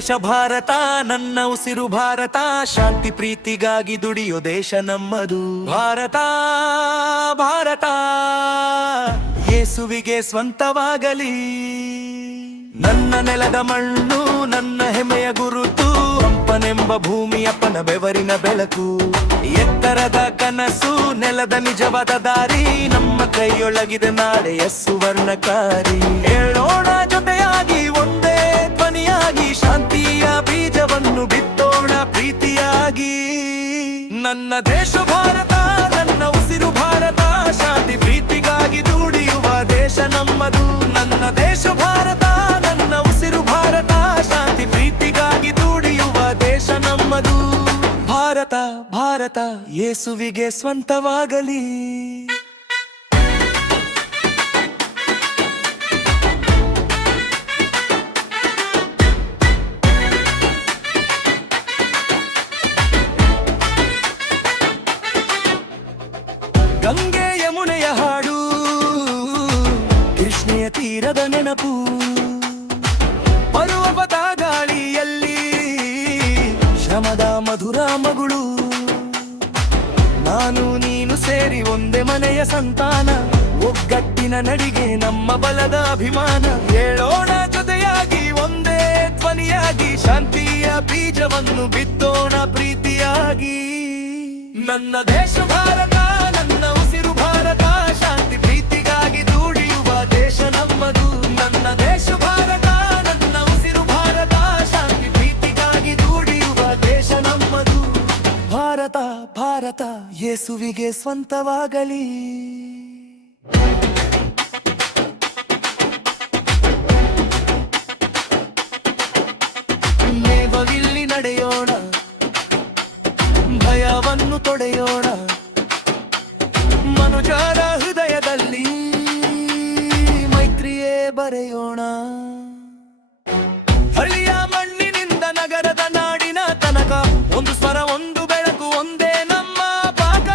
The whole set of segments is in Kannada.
ದೇಶ ಭಾರತ, ನನ್ನ ಉಸಿರು ಭಾರತ, ಶಾಂತಿ ಪ್ರೀತಿಗಾಗಿ ದುಡಿಯೋ ದೇಶ ನಮ್ಮದು. ಭಾರತ ಭಾರತ ಯೇಸುವಿಗೆ ಸ್ವಂತವಾಗಲಿ. ನನ್ನ ನೆಲದ ಮಣ್ಣು ನನ್ನ ಹೆಮ್ಮೆಯ ಗುರುತು, ಅಪ್ಪನೆಂಬ ಭೂಮಿ ಅಪ್ಪನ ಬೆವರಿನ ಬೆಳಕು. ಎತ್ತರದ ಕನಸು ನೆಲದ ನಿಜವಾದ ದಾರಿ, ನಮ್ಮ ಕೈಯೊಳಗಿದೆ ನಾಳೆಯ ಸುವರ್ಣಕಾರಿ. ಹೇಳೋಣ ಜೊತೆಯಾಗಿ ಒಂದೇ ಧ್ವನಿಯಾಗಿ, ಶಾಂತಿಯ ಬೀಜವನ್ನು ಬಿತ್ತೋಣ ಪ್ರೀತಿಯಾಗಿ. ನನ್ನ ದೇಶ ಭಾರತ, ನನ್ನ ಉಸಿರು ಭಾರತ, ಶಾಂತಿ ಪ್ರೀತಿಗಾಗಿ ದುಡಿಯುವ ದೇಶ ನಮ್ಮದು. ನನ್ನ ದೇಶ ಭಾರತ, ನನ್ನ ಉಸಿರು ಭಾರತ, ಶಾಂತಿ ಪ್ರೀತಿಗಾಗಿ ದುಡಿಯುವ ದೇಶ ನಮ್ಮದು. ಭಾರತ ಭಾರತ ಯೇಸುವಿಗೆ ಸ್ವಂತವಾಗಲಿ. ಗಂಗೆ ಯಮುನೆಯ ಹಾಡು, ಕೃಷ್ಣೆಯ ತೀರದ ನೆನಪು, ಪರ್ವತ ಗಾಳಿಯಲ್ಲಿ ಶ್ರಮದ ಮಧುರ ಮಗಳು. ನಾನು ನೀನು ಸೇರಿ ಒಂದೇ ಮನೆಯ ಸಂತಾನ, ಒಗ್ಗಟ್ಟಿನ ನಡಿಗೆ ನಮ್ಮ ಬಲದ ಅಭಿಮಾನ. ಹೇಳೋಣ ಜೊತೆಯಾಗಿ ಒಂದೇ ಧ್ವನಿಯಾಗಿ, ಶಾಂತಿಯ ಬೀಜವನ್ನು ಬಿತ್ತೋಣ ಪ್ರೀತಿಯಾಗಿ. ನನ್ನ ದೇಶ ಭಾರತ, ನನ್ನ ಉಸಿರು ಭಾರತ, ಶಾಂತಿ ಪ್ರೀತಿಗಾಗಿ ದುಡಿಯುವ ದೇಶ ನಮ್ಮದು. ನನ್ನ ದೇಶ ಭಾರತ, ನನ್ನ ಉಸಿರು ಭಾರತ, ಶಾಂತಿ ಪ್ರೀತಿಗಾಗಿ ದುಡಿಯುವ ದೇಶ ನಮ್ಮದು. ಭಾರತ ಭಾರತ ಯೇಸುವಿಗೆ ಸ್ವಂತವಾಗಲಿ. ನೇವವಿಲ್ಲಿ ನಡೆಯೋಣ, ಭಯವನ್ನು ತೊಡೆಯೋಣ, ಮನುಜರ ಹೃದಯದಲ್ಲಿ ಮೈತ್ರಿಯೇ ಬರೆಯೋಣ. ಹಳ್ಳಿಯ ಮಣ್ಣಿನಿಂದ ನಗರದ ನಾಡಿನ ತನಕ, ಒಂದು ಸ್ವರ ಒಂದು ಬೆಳಕು ಒಂದೇ ನಮ್ಮ ಭಾಗ.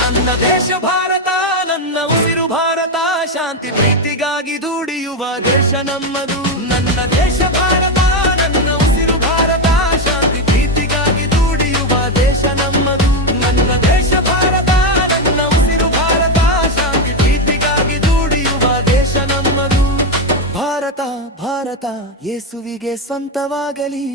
ನನ್ನ ದೇಶ ಭಾರತ, ನನ್ನ ಉಸಿರು ಭಾರತ, ಶಾಂತಿ ಪ್ರೀತಿಗಾಗಿ ದುಡಿಯುವ ದೇಶ ನಮ್ಮದು. ನನ್ನ ದೇಶ ಭಾರತ, ನನ್ನ ಉಸಿರು ಭಾರತ, ಶಾಂತಿ ಪ್ರೀತಿಗಾಗಿ ದುಡಿಯುವ ದೇಶ ನಮ್ಮದು. ನನ್ನ ದೇಶ ಭಾರತ, ನನ್ನ ಉಸಿರು ಭಾರತ, ಶಾಂತಿ ಪ್ರೀತಿಗಾಗಿ ದುಡಿಯುವ ದೇಶ ನಮ್ಮದು. ಭಾರತ ಭಾರತ ಯೇಸುವಿಗೆ ಸ್ವಂತವಾಗಲಿ.